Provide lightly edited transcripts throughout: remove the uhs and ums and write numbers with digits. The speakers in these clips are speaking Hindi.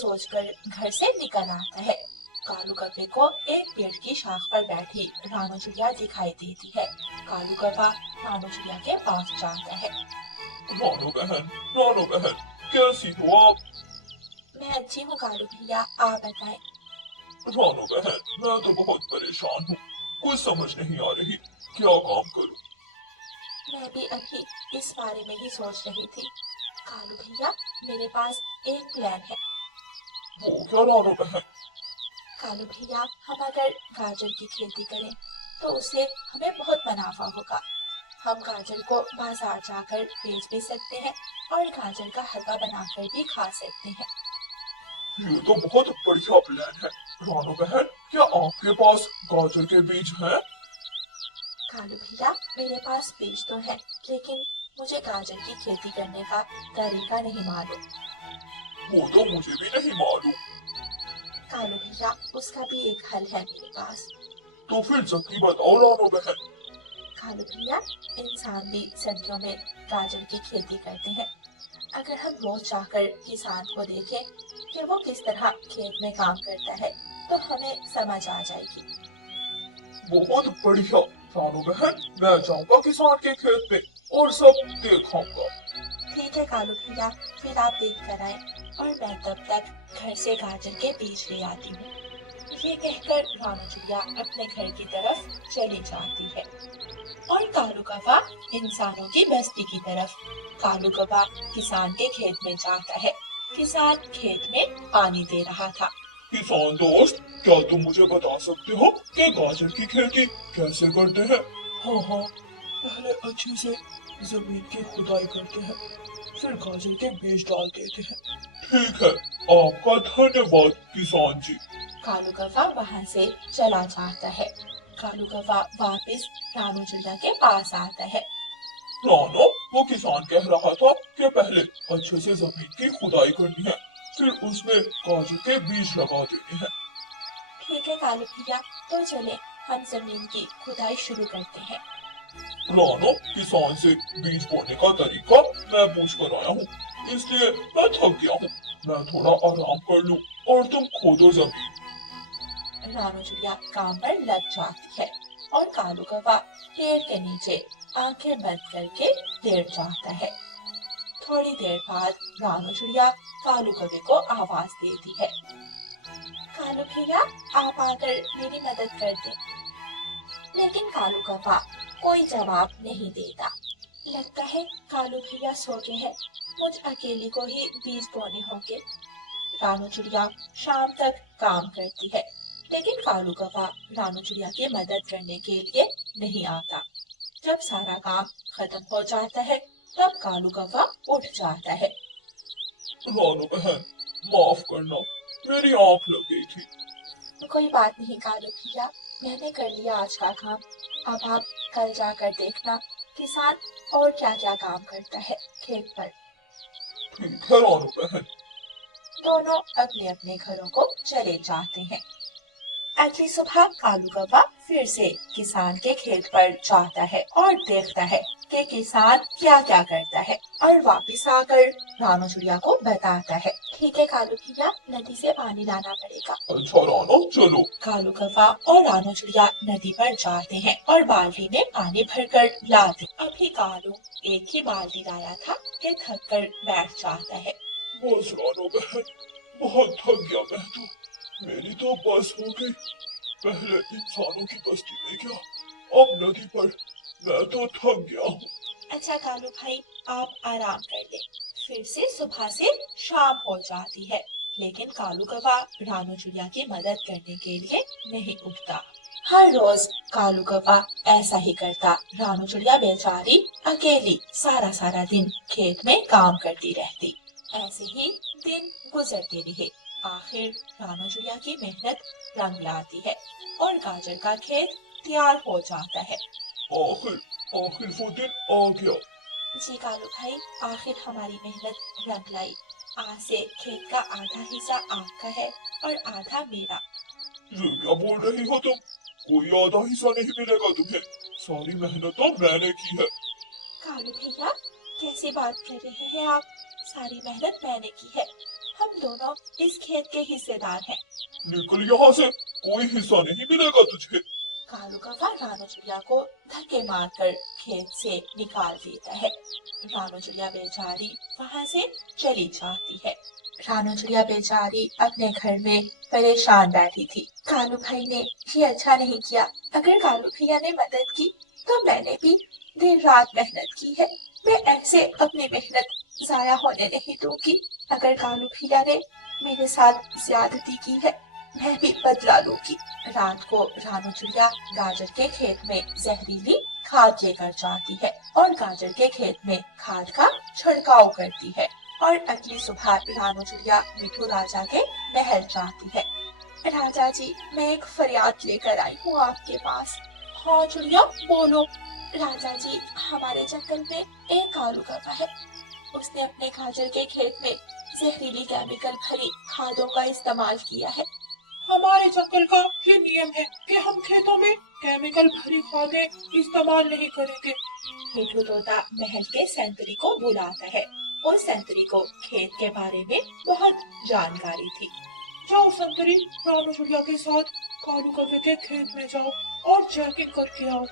सोचकर घर से निकल आता है। कालू कौवे को एक पेड़ की शाख पर बैठी रानू चिड़िया दिखाई देती है। कालू कौवा रानू चिड़िया के पास जाता है। रानू बहन, कैसी हो आप? मैं अच्छी हूँ कालू भैया, आप बताएं। रानू बहन, मैं तो बहुत परेशान हूँ, कुछ समझ नहीं आ रही, क्या काम करूँ? मैं भी अभी इस बारे में ही सोच रही थी। कालू भैया, मेरे पास एक प्लान है। वो क्या रानू बहन? कालू भैया, हम अगर गाजर की खेती करें तो उससे हमें बहुत मुनाफा होगा। हम गाजर को बाजार जाकर बेच भी सकते हैं और गाजर का हलवा बनाकर भी खा सकते हैं। ये तो बहुत बढ़िया प्लान है। रानू बहन, क्या आपके पास गाजर के बीज हैं? कालू भैया, मेरे पास बीज तो है, लेकिन मुझे गाजर की खेती करने का तरीका नहीं मालूम। वो तो मुझे भी नहीं मालूम। कालू भैया, उसका भी एक हल है मेरे पास। तो फिर जल्दी बताओ रानू बहन। कालू भैया, इंसान भी सर्दियों में गाजर की खेती करते हैं। अगर हम रोज जाकर किसान को देखें कि वो किस तरह खेत में काम करता है, तो हमें समझ आ जाएगी। बहुत बढ़िया रानू बहन, मैं जाऊंगा किसान के खेत पे और सब देखूंगा। ठीक है कालू भैया, फिर आप देख कर आए और मैं तब तक घर से गाजर के बीज ले आती हूँ। ये कहकर रानू चिड़िया अपने घर की तरफ चली जाती है और कालू कौवा इंसानों की बस्ती की तरफ। कालू कौवा किसान के खेत में जाता है। किसान खेत में पानी दे रहा था। किसान दोस्त, क्या तुम मुझे बता सकते हो कि गाजर की खेती कैसे करते हैं? हाँ, पहले अच्छे से जमीन की खुदाई करते हैं, फिर गाजर के बीज डाल देते हैं। ठीक है, आपका धन्यवाद किसान जी। कालू कौवा वहाँ से चला जाता है। कालू कौवा वापस रानू चिड़िया के पास आता है। रानो, वो किसान कह रहा था कि पहले अच्छे से जमीन की खुदाई करनी है, फिर उसमें गाजर के बीज लगा देने हैं। ठीक है कालू भैया, तो चले हम जमीन की खुदाई शुरू करते हैं। रानो, किसान से बीज बोने का तरीका मैं पूछ कर आया हूँ, इसलिए मैं थक गया हूँ। मैं थोड़ा आराम कर लूँ और तुम खोदो जमीन। रानू चिड़िया काम पर लग जाती है और कालू कौवा पेड़ के नीचे आंखें बंद करके लेट जाता है। थोड़ी देर बाद रानू चिड़िया कालू कौवे को आवाज देती है। कालू भैया, आप आकर मेरी मदद कर दें। लेकिन कालू कौवा कोई जवाब नहीं देता। लगता है कालू भैया सो गए हैं, मुझ अकेली को ही बीज बोने होंगे। रानू चिड़िया शाम तक काम करती है, लेकिन कालू कौवा रानू चिड़िया की मदद करने के लिए नहीं आता। जब सारा काम खत्म हो जाता है, तब कालू कौवा उठ जाता है। रानू बहन, माफ करना, मेरी आंख लग गई थी। कोई बात नहीं कालू भैया, मैंने कर लिया आज का काम। अब आप कल जाकर देखना किसान और क्या क्या काम करता है खेत पर। ठीक है रानू बहन। दोनों अपने अपने घरों को चले जाते हैं। अगली सुबह कालू कौवा फिर से किसान के खेत पर जाता है और देखता है कि किसान क्या क्या करता है और वापस आकर रानू चिड़िया को बताता है। ठीक है कालू भैया, नदी से पानी लाना पड़ेगा। अच्छा रानू, चलो। कालू कौवा और रानू चिड़िया नदी पर जाते हैं और बाल्टी में पानी भरकर लाते। अभी कालू एक ही बाल्टी लाया था कि थक कर बैठ जाता है। बस रानू बहन, बहुत थक गया मैं तो। मेरी तो बस हो गई। पहले इंसानों की बस्ती में गया, अब नदी पर। मैं तो थक गया हूँ। अच्छा कालू भाई, आप आराम कर ले। फिर से सुबह से शाम हो जाती है, लेकिन कालू कौवा रानू चिड़िया की मदद करने के लिए नहीं उठता। हर रोज कालू कौवा ऐसा ही करता। रानू चिड़िया बेचारी अकेली सारा सारा दिन खेत में काम करती रहती। ऐसे ही दिन गुजरते रहे। आखिर रानू चिड़िया की मेहनत रंग लाती है और गाजर का खेत तैयार हो जाता है। आखिर आखिर वो दिन आ गया। जी कालू भाई, आखिर हमारी मेहनत रंग लाई। आज से खेत का आधा हिस्सा आपका है और आधा मेरा। ये क्या बोल रही हो तुम? कोई आधा हिस्सा नहीं मिलेगा तुम्हें। सारी मेहनत तो मैंने की है। कालू भैया, कैसी बात कर रहे हैं आप? सारी मेहनत मैंने की है। हम दोनों इस खेत के हिस्सेदार हैं। निकल यहाँ से, कोई हिस्सा नहीं मिलेगा तुझे। कालू कौवा रानू चिड़िया को धक्के मारकर खेत से निकाल देता है। रानू चिड़िया बेचारी वहाँ से चली जाती है। रानू चिड़िया बेचारी अपने घर में परेशान बैठी थी। कालू भाई ने ये अच्छा नहीं किया। अगर कालू भैया ने मदद की तो मैंने भी दिन रात मेहनत की है। मैं ऐसे अपनी मेहनत जाया होने नहीं दूंगी। अगर कालू भैया ने मेरे साथ ज्यादती की है, मैं भी बदला लूंगी। रात को रानू चिड़िया गाजर के खेत में जहरीली खाद लेकर जाती है और गाजर के खेत में खाद का छिड़काव करती है। और अगली सुबह रानू चिड़िया मिठू राजा के महल जाती है। राजा जी, मैं एक फरियाद लेकर आई हूँ आपके पास। हाँ चिड़िया, बोलो। राजा जी, हमारे जंगल में एक कालू कौवा है। उसने अपने गाजर के खेत में जहरीली केमिकल भरी खादों का इस्तेमाल किया है। हमारे जंगल का ये नियम है कि हम खेतों में केमिकल भरी खादें इस्तेमाल नहीं करेंगे। मिठू तोता महल के सेंतरी को बुलाता है और सेंतरी को खेत के बारे में बहुत जानकारी थी। जाओ सेंतरी, रानू चिड़िया के साथ कालू कौवे के खेत में जाओ और चेकिंग करके आओ।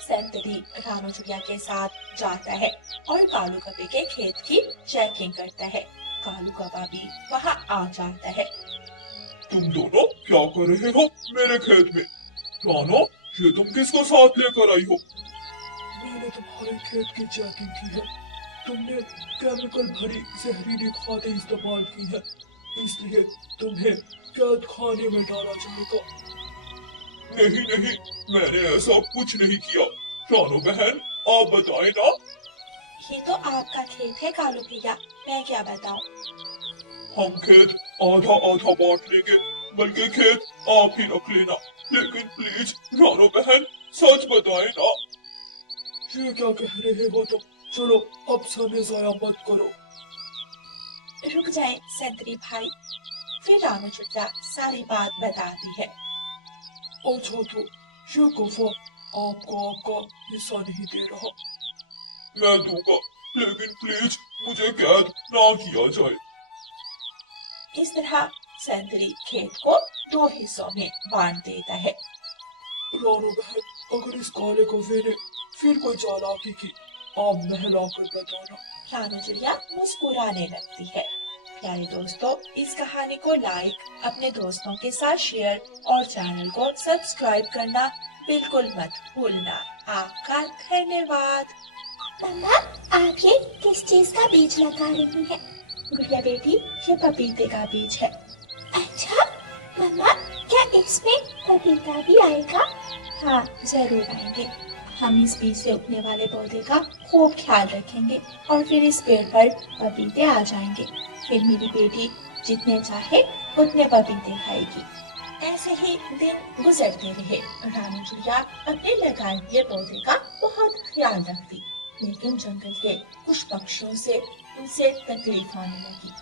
सेंतरी रानू चिड़िया के साथ जाता है और कालू कौवे के खेत की चेकिंग करता है। कालू कौवा भी वहाँ आ जाता है। तुम दोनों क्या कर रहे हो मेरे खेत में? रानो, ये तुम किसको साथ लेकर आई हो? मैंने तुम्हारे खेत की चेकिंग की है। तुमने केमिकल भरी जहरीली खादें इस्तेमाल की है, इसलिए तुम्हें कैद खाने में डाला जाएगा। नहीं नहीं, मैंने ऐसा कुछ नहीं किया। रानो बहन, आप बताएं ना। ये तो आपका खेत है कालू भैया, मैं क्या बताऊं? हम खेत आधा आधा बांट लेंगे, बल्कि खेत आप ही रख लेना। लेकिन प्लीज रानो बहन, सच बताएं ना। ये क्या कह रहे हो तुम? चलो अब समय जाया मत करो। रुक जाए सेंतरी भाई। फिर रानू चिड़िया सारी बात बताती है। अच्छा तो ये कौवा आपको आपका हिस्सा नहीं दे रहा। मैं दूंगा, लेकिन प्लीज मुझे कैद ना किया जाए। इस तरह सेंतरी खेत को 2 हिस्सों में बांट देता है। रानू बहन, अगर इस काले कौवे ने फिर कोई चालाकी की, आप महल आकर बताना। रानू चिड़िया मुस्कुराने लगती है। प्यारे दोस्तों, इस कहानी को लाइक, अपने दोस्तों के साथ शेयर और चैनल को सब्सक्राइब करना बिल्कुल मत भूलना। आपका धन्यवाद। मम्मा, आप ये किस चीज का बीज लगा रही हैं? गुड़िया बेटी, ये पपीते का बीज है। अच्छा मम्मा, क्या इसमें पपीता भी आएगा? हाँ, जरूर आएंगे। हम इस बीज से उगने वाले पौधे का खूब ख्याल रखेंगे और फिर इस पेड़ पर पपीते आ जाएंगे। फिर मेरी बेटी जितने चाहे उतने पपीते खाएगी। ऐसे ही दिन गुजरते रहे। रानू चिड़िया अपने लगाए हुए पौधे का बहुत ख्याल रखती, लेकिन जंगल के कुछ पक्षियों से उनसे तकलीफ आने लगी।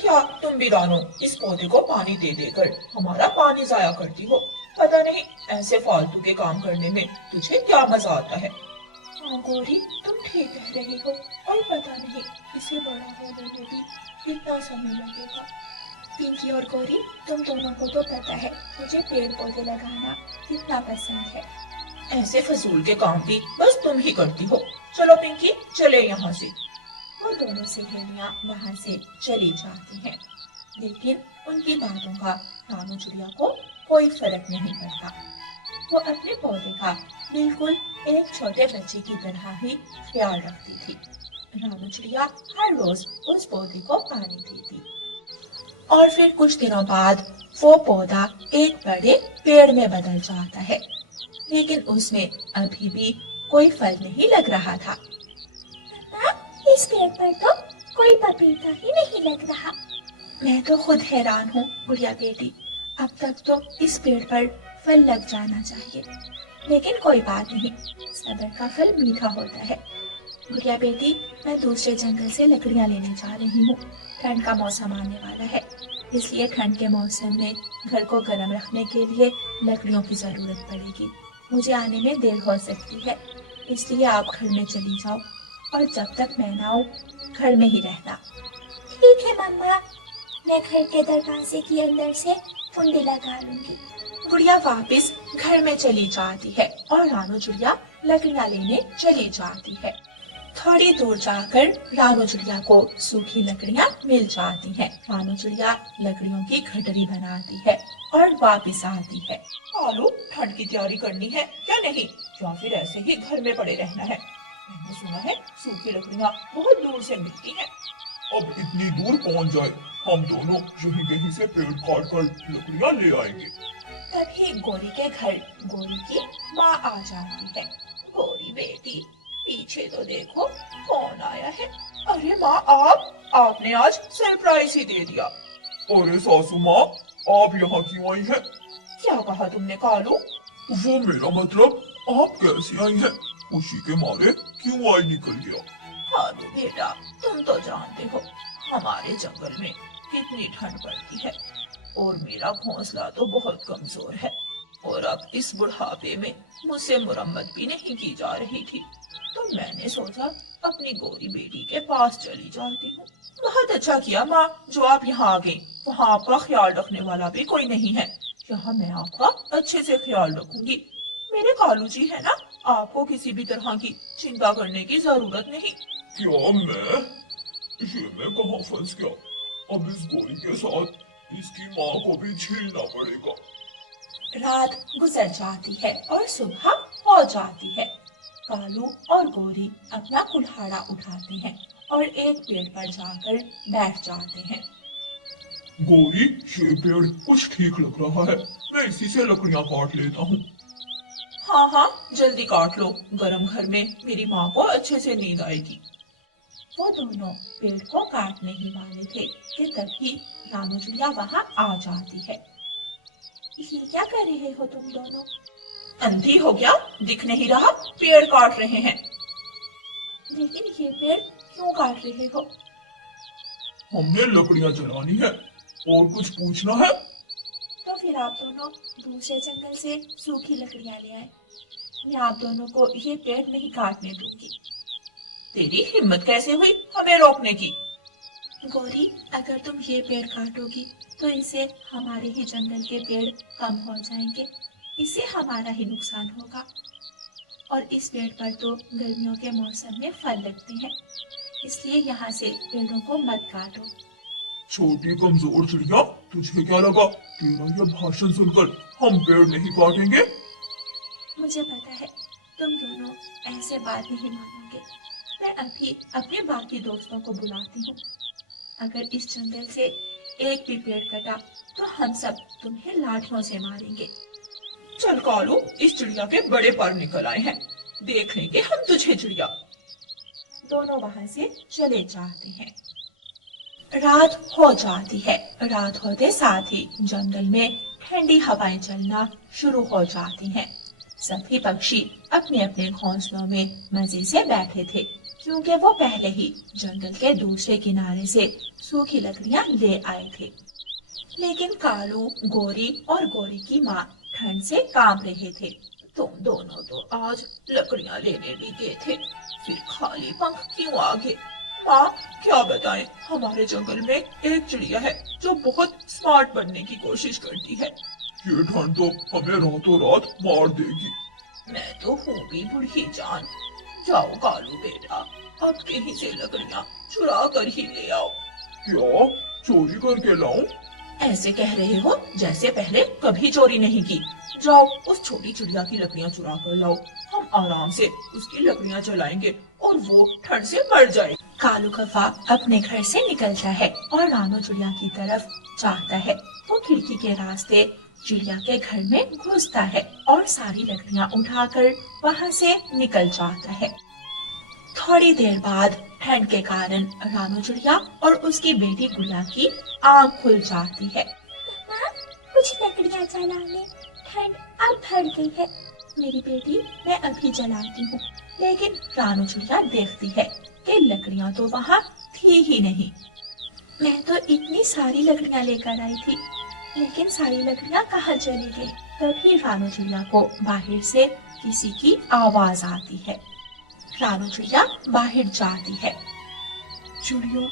क्या तुम भी रानो इस पौधे को पानी दे देकर हमारा पानी जाया करती हो? पता नहीं ऐसे फालतू के काम करने में तुझे क्या मजा आता है। हाँ गौरी, तुम ठीक कह रही हो, और पता नहीं इसे बड़ा होने में भी कितना समय लगेगा। पिंकी और गौरी, तुम दोनों को तो पता है मुझे पेड़ पौधे लगाना कितना पसंद है। ऐसे फजूल के काम भी बस तुम ही करती हो। चलो पिंकी, चले यहाँ से। वो दोनों सहेलियां वहाँ से चली जाती हैं, लेकिन उनकी बातों का रानू चिड़िया को कोई फर्क नहीं पड़ता। वो अपने पौधे का बिल्कुल एक छोटे बच्चे की तरह ही ख्याल रखती थी। रानू चिड़िया हर रोज उस पौधे को पानी देती और फिर कुछ दिनों बाद वो पौधा एक बड़े पेड़ में बदल जाता है, लेकिन उसमें अभी भी कोई फल नहीं लग रहा था। इस पेड़ पर तो कोई पपीता ही नहीं लग रहा। मैं तो खुद हैरान हूँ गुड़िया बेटी, अब तक तो इस पेड़ पर फल लग जाना चाहिए, लेकिन कोई बात नहीं, सब्र का फल मीठा होता है। गुड़िया बेटी, मैं दूसरे जंगल से लकड़ियाँ लेने जा रही हूँ। ठंड का मौसम आने वाला है, इसलिए ठंड के मौसम में घर को गर्म रखने के लिए लकड़ियों की जरूरत पड़ेगी। मुझे आने में देर हो सकती है, इसलिए आप घर में चली जाओ और जब तक मैं ना आऊं घर में ही रहना। ठीक है मम्मा। मैं घर के दरवाजे के अंदर से कुंडी लगा लूंगी। गुड़िया वापस घर में चली जाती है और रानू चिड़िया लकड़ियाँ लेने चली जाती है। थोड़ी दूर जाकर रानू चिड़िया को सूखी लकड़ियाँ मिल जाती हैं। रानू चिड़िया लकड़ियों की गठरी बनाती है और वापस आती है। कालू, ठंड की तैयारी करनी है या नहीं, या फिर ऐसे ही घर में पड़े रहना है? मैंने सुना है सूखी लकड़ियाँ बहुत दूर से मिलती हैं। अब इतनी दूर कौन जाए, हम दोनों यहीं कहीं से पेड़ काट कर लकड़ियाँ ले आएंगे। तभी गोरी के घर गोरी की माँ आ जाती है। गोरी बेटी, पीछे तो देखो कौन आया है। अरे माँ, आपने आज सरप्राइज ही दे दिया। अरे सासू माँ, आप यहाँ क्यों आई हैं? क्या कहा तुमने कालू? वो मेरा मतलब, आप कैसे आई हैं? खुशी के मारे क्यों आई निकल गया? कालू बेटा, तुम तो जानते हो हमारे जंगल में कितनी ठंड पड़ती है और मेरा घोंसला तो बहुत कमजोर है, और अब इस बुढ़ापे में मुझसे मुरम्मत भी नहीं की जा रही थी, तो मैंने सोचा अपनी गोरी बेटी के पास चली जाती हूँ। बहुत अच्छा किया माँ जो आप यहाँ आ गई। वहाँ आपका ख्याल रखने वाला भी कोई नहीं है, यहाँ मैं आपका अच्छे से ख्याल रखूंगी। मेरे कालू जी है ना, आपको किसी भी तरह की चिंता करने की जरूरत नहीं। क्या मैं कहाँ फंस गया? अब इस गोरी के साथ इसकी माँ को भी झेलना पड़ेगा। रात गुजर जाती है और सुबह हो जाती है। कालू और गोरी अपना कुल्हाड़ा उठाते हैं और एक पेड़ पर जाकर बैठ जाते हैं। गोरी, ये पेड़ कुछ ठीक लग रहा है, मैं इसी से लकड़ियाँ काट लेता हूँ। हाँ हाँ, जल्दी काट लो, गरम घर में मेरी माँ को अच्छे से नींद आएगी। वो दोनों पेड़ को काटने ही वाले थे कि तभी रानू चिड़िया वहाँ आ जाती है। ये क्या कर रहे हो तुम दोनों? अंधी हो गया, दिख नहीं रहा पेड़ काट रहे हैं। लेकिन ये पेड़ क्यों काट रहे हो? हमने लकड़ियाँ जलानी है, और कुछ पूछना है? तो फिर आप दोनों दूसरे जंगल से सूखी लकड़ियाँ ले आए। मैं आप दोनों को ये पेड़ नहीं काटने दूंगी। तेरी हिम्मत कैसे हुई हमें रोकने की? गोरी, अगर तुम ये पेड़ काटोगी तो इससे हमारे ही जंगल के पेड़ कम हो जाएंगे, इससे हमारा ही नुकसान होगा। और इस पेड़ पर तो गर्मियों के मौसम में फल लगते हैं, इसलिए यहाँ से पेड़ों को मत काटो। छोटी कमजोर चिड़िया, तुझे क्या लगा तेरा ये भाषण सुनकर हम पेड़ नहीं काटेंगे? मुझे पता है तुम दोनों ऐसे बात नहीं मानोगे। मैं अभी अपने बाकी दोस्तों को बुलाती हूँ। अगर इस जंगल से एक भी पेड़ कटा तो हम सब तुम्हें लाठियों से मारेंगे। चल कालू, इस चिड़िया के बड़े पर निकल आए हैं, देख लेंगे हम तुझे चिड़िया। दोनों वहां से चले जाते हैं। रात हो जाती है। रात होते साथ ही जंगल में ठंडी हवाएं चलना शुरू हो जाती हैं। सभी पक्षी अपने अपने घोंसलों में मजे से बैठे थे, क्योंकि वो पहले ही जंगल के दूसरे किनारे से सूखी लकड़ियां ले आए थे। लेकिन कालू, गोरी और गोरी की माँ ठंड से कांप रहे थे। तुम दोनों तो आज लकड़ियां लेने भी गए थे, फिर खाली पंख क्यों आ गए? माँ, क्या बताएं, हमारे जंगल में एक चिड़िया है जो बहुत स्मार्ट बनने की कोशिश करती है। ये ठंड तो हमें रातों रात मार देगी। मैं तो हूँ भी बूढ़ी जान। जाओ कालू बेटा, अब कहीं से लकड़ियाँ चुरा कर ही ले आओ। क्या चोरी करके लाऊं? ऐसे कह रहे हो जैसे पहले कभी चोरी नहीं की। जाओ उस छोटी चिड़िया की लकड़ियाँ चुरा कर लाओ, हम आराम से उसकी लकड़ियाँ जलाएंगे और वो ठंड से मर जाए। कालू कौवा अपने घर से निकलता है और रानू चिड़िया की तरफ जाता है। वो खिड़की के रास्ते चिड़िया के घर में घुसता है और सारी लकड़ियाँ उठाकर वहाँ से निकल जाता है। थोड़ी देर बाद ठंड के कारण रानू चिड़िया और उसकी बेटी गुड़िया की आँख खुल जाती है। माँ, कुछ लकड़ियाँ जला ले, ठंड अब बढ़ गई है। मेरी बेटी, मैं अभी जलाती हूँ। लेकिन रानू चिड़िया देखती है कि लकड़ियाँ तो वहाँ थी ही नहीं। मैं तो इतनी सारी लकड़ियाँ लेकर आई थी, लेकिन सारी लकड़ियाँ कहाँ चली गई? तभी रानू चिड़िया को बाहर से किसी की आवाज आती है। रानू चिड़िया बाहर जाती है। चिड़िया,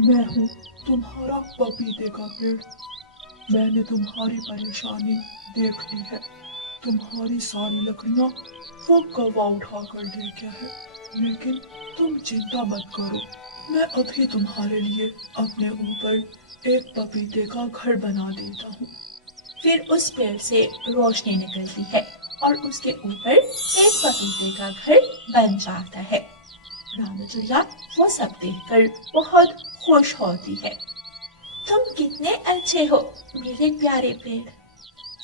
मैं हूँ, तुम्हारा पपीते का पेड़। मैंने तुम्हारी परेशानी देख ली है। तुम्हारी सारी लकड़ियां वो कौवा उठा कर ले गया है, लेकिन तुम चिंता मत करो। मैं अभी तुम्हारे लिए अपने ऊपर एक पपीते का घर बना देता हूँ। फिर उस पेड़ से रोशनी निकलती है और उसके ऊपर एक पपीते का घर बन जाता है। रानू चिड़िया वो सब देखकर बहुत खुश होती है। तुम कितने अच्छे हो मेरे प्यारे पेड़।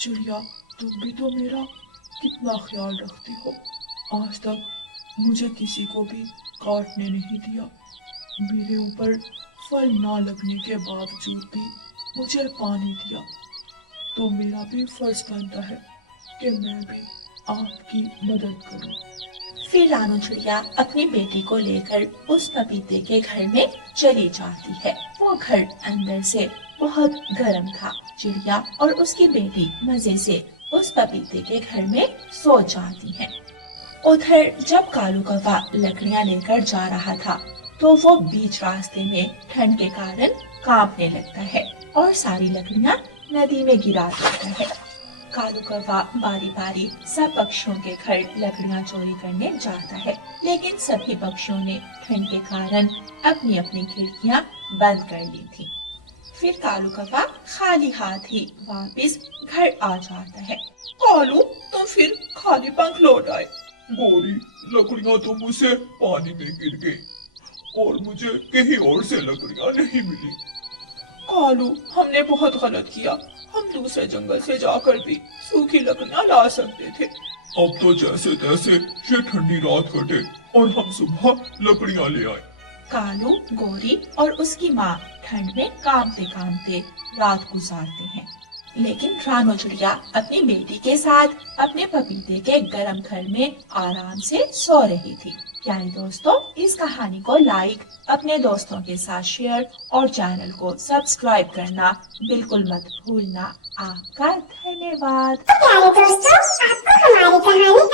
चिड़िया, तुम भी तो मेरा कितना ख्याल रखती हो। आज तक मुझे किसी को भी काटने नहीं दिया। मेरे ऊपर फल ना लगने के बावजूद भी मुझे पानी दिया। तो मेरा भी फर्ज बनता है कि मैं भी आपकी मदद करूं। फिर रानू चिड़िया अपनी बेटी को लेकर उस पपीते के घर में चली जाती है। वो घर अंदर से बहुत गर्म था। चिड़िया और उसकी बेटी मजे से उस पपीते के घर में सो जाती हैं। उधर जब कालू कौवा लकड़ियां लेकर जा रहा था तो वो बीच रास्ते में ठंड के कारण कांपने लगता है और सारी लकड़ियां नदी में गिरा देता है। कालू कौवा बारी बारी सब पक्षियों के घर लकड़ियां चोरी करने जाता है, लेकिन सभी पक्षियों ने ठंड के कारण अपनी अपनी खिड़कियां बंद कर ली थी। फिर कालू कौवा खाली हाथ ही वापस घर आ जाता है। कालू, तुम फिर खाली पंख लौट आए। गोरी, लकड़ियां तो मुझसे पानी में गिर गई और मुझे कहीं और से लकड़ियां नहीं मिली। कालू, हमने बहुत गलत किया। हम दूसरे जंगल से जाकर भी सूखी लकड़ियां ला सकते थे। अब तो जैसे तैसे ये ठंडी रात कटे और हम सुबह लकड़ियां ले आए। कालू, गोरी और उसकी माँ ठंड में कांपते कांपते रात गुजारते हैं, लेकिन रानू चिड़िया अपनी बेटी के साथ अपने पपीते के गर्म घर में आराम से सो रही थी। प्यारे दोस्तों, इस कहानी को लाइक, अपने दोस्तों के साथ शेयर और चैनल को सब्सक्राइब करना बिल्कुल मत भूलना। आपका धन्यवाद। प्यारे दोस्तों, आपको हमारी कहानी